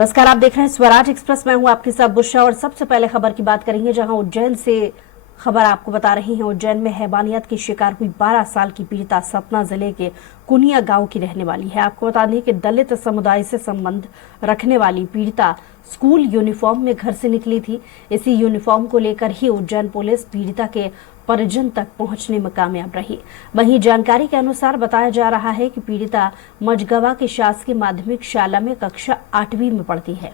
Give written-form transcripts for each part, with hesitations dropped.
नमस्कार, आप देख रहे हैं स्वराज एक्सप्रेस। मैं हूं आपके साथ बुशा और सबसे पहले खबर की बात करेंगे, जहां उज्जैन से खबर आपको बता रही हैं। उज्जैन में हैवानियत की शिकार हुई 12 साल की पीड़िता सतना जिले के कुनिया गांव की रहने वाली है। आपको बता दें कि दलित समुदाय से संबंध रखने वाली पीड़िता स्कूल यूनिफॉर्म में घर से निकली थी। इसी यूनिफॉर्म को लेकर ही उज्जैन पुलिस पीड़िता के परिजन तक पहुंचने में कामयाब रही। वहीं जानकारी के अनुसार बताया जा रहा है कि पीड़िता मझगवा के शासकीय माध्यमिक शाला में कक्षा 8वीं में पढ़ती है,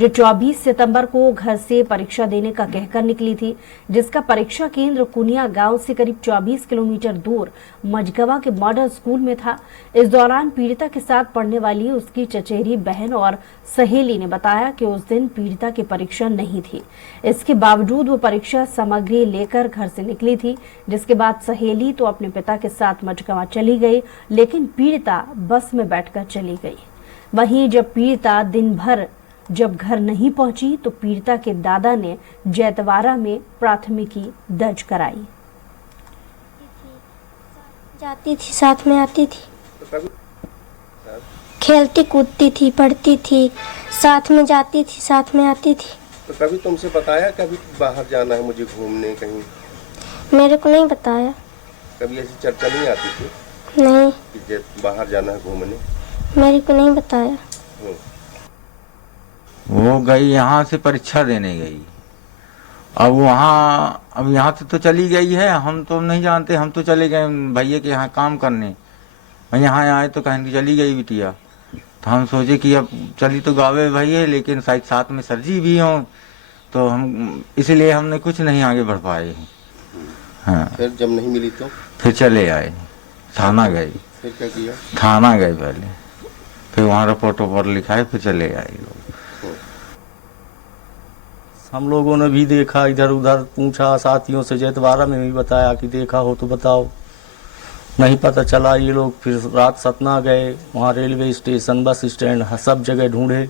जो 24 सितंबर को घर से परीक्षा देने का कहकर निकली थी, जिसका परीक्षा केंद्र कुनिया गांव से करीब 24 किलोमीटर दूर मझगवा के मॉडल स्कूल में था। इस दौरान पीड़िता के साथ पढ़ने वाली उसकी चचेरी बहन और सहेली ने बताया कि उस दिन पीड़िता की परीक्षा नहीं थी। इसके बावजूद वो परीक्षा सामग्री लेकर घर से निकली थी, जिसके बाद सहेली तो अपने पिता के साथ मझगवा चली गई, लेकिन पीड़िता बस में बैठकर चली गई। वहीं जब पीड़िता दिन भर जब घर नहीं पहुंची तो पीड़िता के दादा ने जैतवारा में प्राथमिकी दर्ज कराई। जाती थी, साथ में आती थी, खेलती कूदती थी, पढ़ती थी, साथ में जाती थी, साथ में आती थी। तो कभी तुमसे बताया कभी बाहर जाना है मुझे घूमने कहीं? मेरे को नहीं बताया। कभी ऐसी चर्चा नहीं आती थी? नहीं, कि बाहर जाना है घूमने? मेरे को नहीं बताया। वो गई यहाँ से परीक्षा देने गई। अब यहाँ से तो चली गई है, हम तो नहीं जानते। हम तो चले गए भैया के यहाँ काम करने। यहाँ आए तो कहीं चली गई बिटिया, तो हम सोचे कि अब चली तो गावे भैया, लेकिन शायद साथ में सर जी भी हों, तो हम इसलिए हमने कुछ नहीं आगे बढ़ पाए। हाँ, फिर जब नहीं मिली तो फिर चले आए, थाना गए। फिर क्या किया? थाना गए पहले, फिर वहाँ रिपोर्ट वोपोर्ट लिखाए, फिर चले आए लोग। हम लोगों ने भी देखा, इधर उधर पूछा, साथियों से जैतवारा में भी बताया कि देखा हो तो बताओ। नहीं पता चला। ये लोग फिर रात सतना गए, वहाँ रेलवे स्टेशन, बस स्टैंड, सब जगह ढूंढे,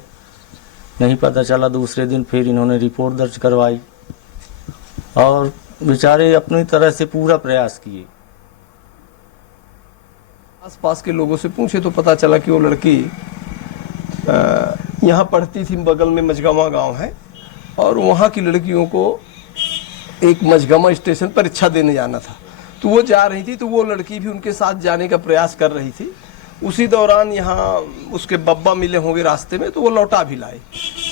नहीं पता चला। दूसरे दिन फिर इन्होंने रिपोर्ट दर्ज करवाई और बेचारे अपनी तरह से पूरा प्रयास किए। आसपास के लोगों से पूछे तो पता चला कि वो लड़की यहाँ पढ़ती थी, बगल में मझगवा गांव है, और वहाँ की लड़कियों को एक मझगवा स्टेशन परीक्षा देने जाना था, तो वो जा रही थी, तो वो लड़की भी उनके साथ जाने का प्रयास कर रही थी। उसी दौरान यहाँ उसके बब्बा मिले होंगे रास्ते में, तो वो लौटा भी लाए,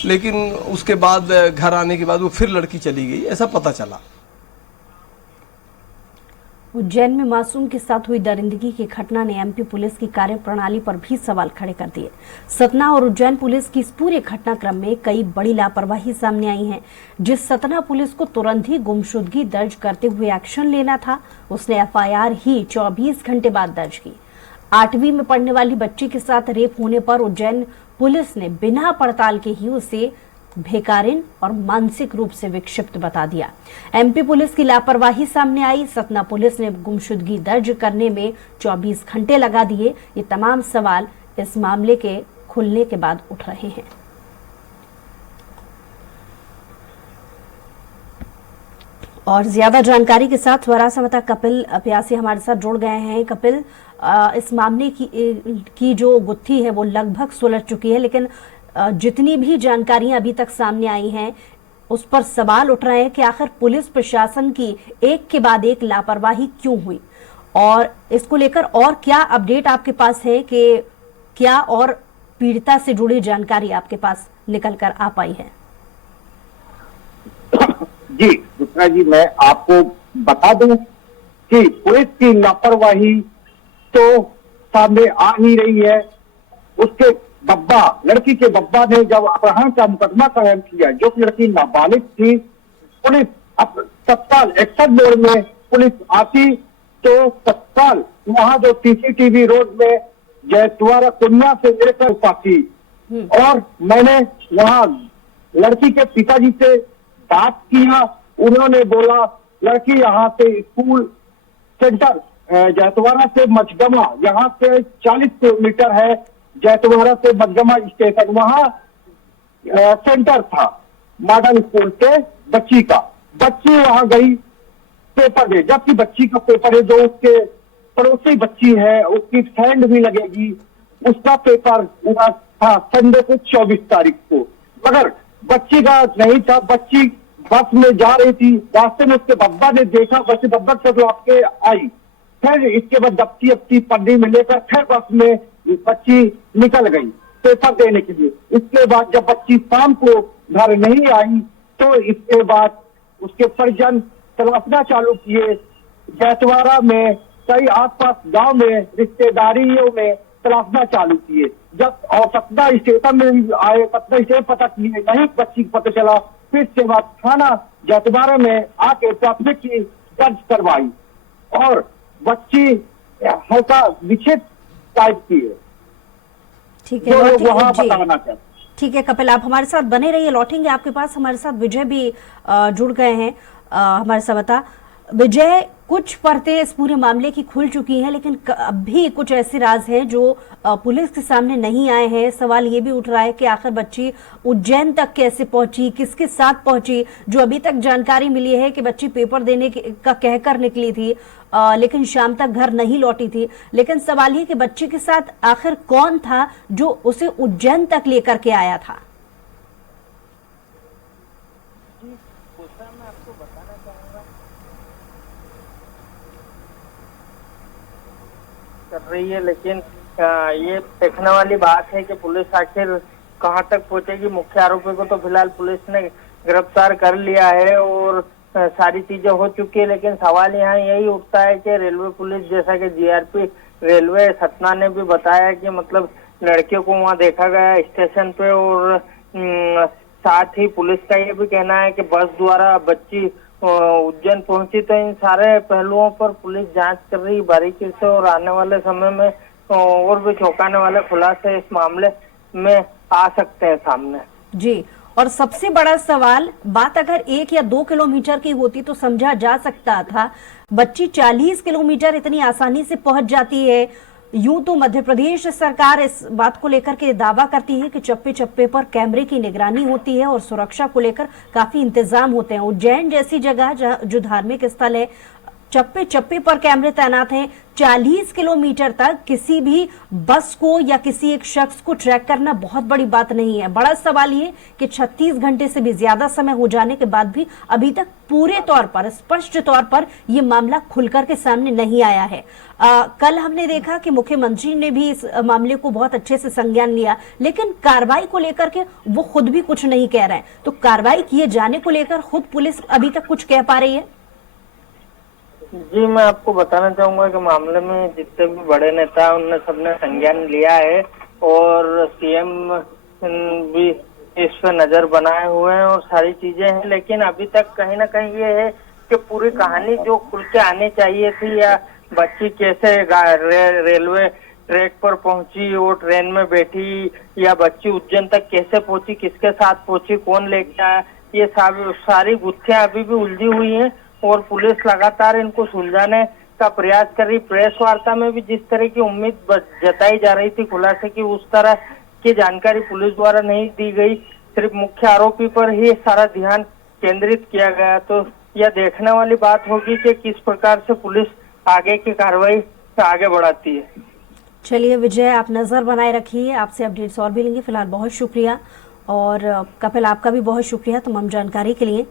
लेकिन उसके बाद घर आने के बाद वो फिर लड़की चली गई, ऐसा पता चला। उज्जैन में मासूम के साथ हुई दरिंदगी की घटना ने एमपी पुलिस की कार्यप्रणाली पर भी सवाल खड़े कर दिए। सतना और उज्जैन पुलिस की इस पूरे घटनाक्रम में कई बड़ी लापरवाही सामने आई है। जिस सतना पुलिस को तुरंत ही गुमशुदगी दर्ज करते हुए एक्शन लेना था, उसने एफआईआर ही 24 घंटे बाद दर्ज की। 8वीं में पढ़ने वाली बच्ची के साथ रेप होने पर उज्जैन पुलिस ने बिना पड़ताल के ही उसे भेकारिन और मानसिक रूप से विक्षिप्त बता दिया। एमपी पुलिस की लापरवाही सामने आई। सतना पुलिस ने गुमशुदगी दर्ज करने में 24 घंटे लगा दिए। ये तमाम सवाल इस मामले के खुलने के बाद उठ रहे हैं। और ज्यादा जानकारी के साथ स्वरा समता कपिल प्यासी हमारे साथ जुड़ गए हैं। कपिल, इस मामले की जो गुत्थी है वो लगभग सुलझ चुकी है, लेकिन जितनी भी जानकारियां अभी तक सामने आई हैं उस पर सवाल उठ रहे हैं कि आखिर पुलिस प्रशासन की एक के बाद एक लापरवाही क्यों हुई, और इसको लेकर और क्या अपडेट आपके पास है कि क्या और पीड़िता से जुड़ी जानकारी आपके पास निकल कर आ पाई है? जी दूसरा जी, मैं आपको बता दूं कि पुलिस की लापरवाही तो सामने आ ही रही है। उसके बब्बा, लड़की के बब्बा ने जब अपहरण का मुकदमा कायम किया, जो लड़की नाबालिग थी, पुलिस अब तत्काल एक्शन मोड में पुलिस आती तो तत्काल वहां जो सीसीटीवी रोड में जैतवारा कुनिया से लेकर पाती, और मैंने वहां लड़की के पिताजी से बात किया। उन्होंने बोला लड़की यहाँ से स्कूल सेंटर जैतवारा से मझगवा, यहाँ से 40 किलोमीटर है, जैतवारा से मझगवा स्टेशन, वहां सेंटर था मॉडल स्कूल के बच्ची का। बच्ची वहां गई पेपर दे, जबकि बच्ची का पेपर है जो उसके पड़ोसी बच्ची है, उसकी फ्रेंड भी लगेगी, उसका पेपर था संडे को 24 तारीख को, मगर बच्ची का नहीं था। बच्ची बस में जा रही थी, रास्ते में उसके बब्बा ने देखा, बस बब्बा से लौट के आई। फिर इसके बाद दफ्ती अपनी पन्नी में लेकर फिर बस में बच्ची निकल गई पेपर देने के लिए। इसके बाद जब बच्ची शाम को घर नहीं आई तो इसके बाद उसके परिजन तलाशना चालू किए। जैतवाड़ा में कई आसपास गांव में रिश्तेदारियों में तलाशना चालू किए। जब और सतना स्टेशन में भी आए, सतना स्टेशन पता किए, नहीं बच्ची को पता चला। फिर से बाद थाना जैतवाड़ा में आके प्राथमिकी दर्ज करवाई और बच्ची हल्का विक्षिप्त टाइप की है। ठीक है, जो लोग वहाँ जी। बताना चाहते हैं। ठीक है कपिल, आप हमारे साथ बने रहिए, लौटेंगे आपके पास। हमारे साथ विजय भी जुड़ गए हैं हमारे साथ। बता विजय, कुछ परतें इस पूरे मामले की खुल चुकी हैं, लेकिन अब भी कुछ ऐसे राज हैं जो पुलिस के सामने नहीं आए हैं। सवाल ये भी उठ रहा है कि आखिर बच्ची उज्जैन तक कैसे पहुंची, किसके साथ पहुंची। जो अभी तक जानकारी मिली है कि बच्ची पेपर देने का कहकर निकली थी, लेकिन शाम तक घर नहीं लौटी थी। लेकिन सवाल ये कि बच्ची के साथ आखिर कौन था जो उसे उज्जैन तक लेकर के आया था। कर रही है, लेकिन ये देखने वाली बात है कि पुलिस आखिर कहां तक पहुंचेगी। मुख्य आरोपी को तो फिलहाल पुलिस ने गिरफ्तार कर लिया है और सारी चीजें हो चुकी है, लेकिन सवाल यहाँ यही उठता है कि रेलवे पुलिस, जैसा कि जीआरपी रेलवे सतना ने भी बताया कि मतलब लड़के को वहाँ देखा गया स्टेशन पे, और साथ ही पुलिस का ये भी कहना है कि बस द्वारा बच्ची उज्जैन पहुंची। तो इन सारे पहलुओं पर पुलिस जांच कर रही बारीकी से और आने वाले समय में और भी चौंकाने वाले खुलासे इस मामले में आ सकते हैं सामने। जी, और सबसे बड़ा सवाल, बात अगर 1 या 2 किलोमीटर की होती तो समझा जा सकता था, बच्ची 40 किलोमीटर इतनी आसानी से पहुंच जाती है। यूं तो मध्य प्रदेश सरकार इस बात को लेकर के दावा करती है कि चप्पे चप्पे पर कैमरे की निगरानी होती है और सुरक्षा को लेकर काफी इंतजाम होते हैं। उज्जैन जैसी जगह जो धार्मिक स्थल है, चप्पे चप्पे पर कैमरे तैनात हैं। 40 किलोमीटर तक किसी भी बस को या किसी एक शख्स को ट्रैक करना बहुत बड़ी बात नहीं है। बड़ा सवाल ये कि 36 घंटे से भी ज्यादा समय हो जाने के बाद भी अभी तक पूरे तौर पर, स्पष्ट तौर पर ये मामला खुलकर के सामने नहीं आया है। कल हमने देखा कि मुख्यमंत्री ने भी इस मामले को बहुत अच्छे से संज्ञान लिया, लेकिन कार्रवाई को लेकर के वो खुद भी कुछ नहीं कह रहे हैं। तो कार्रवाई किए जाने को लेकर खुद पुलिस अभी तक कुछ कह पा रही है? जी, मैं आपको बताना चाहूंगा कि मामले में जितने भी बड़े नेता उनने सबने संज्ञान लिया है और सीएम भी इस पे नजर बनाए हुए हैं और सारी चीजें हैं, लेकिन अभी तक कहीं ना कहीं ये है कि पूरी कहानी जो खुल के आनी चाहिए थी, या बच्ची कैसे रेलवे ट्रैक पर पहुंची और ट्रेन में बैठी, या बच्ची उज्जैन तक कैसे पहुंची, किसके साथ पहुंची, कौन लेके आया, ये सारी गुत्थियां अभी भी उलझी हुई हैं और पुलिस लगातार इनको सुलझाने का प्रयास कर रही। प्रेस वार्ता में भी जिस तरह की उम्मीद जताई जा रही थी खुलासे की, उस तरह की जानकारी पुलिस द्वारा नहीं दी गई। सिर्फ मुख्य आरोपी पर ही सारा ध्यान केंद्रित किया गया। तो यह देखने वाली बात होगी कि किस प्रकार से पुलिस आगे की कार्रवाई आगे बढ़ाती है। चलिए विजय, आप नजर बनाए रखिए, आपसे अपडेट्स और भी लेंगे। फिलहाल बहुत शुक्रिया, और कपिल आपका भी बहुत शुक्रिया तमाम जानकारी के लिए।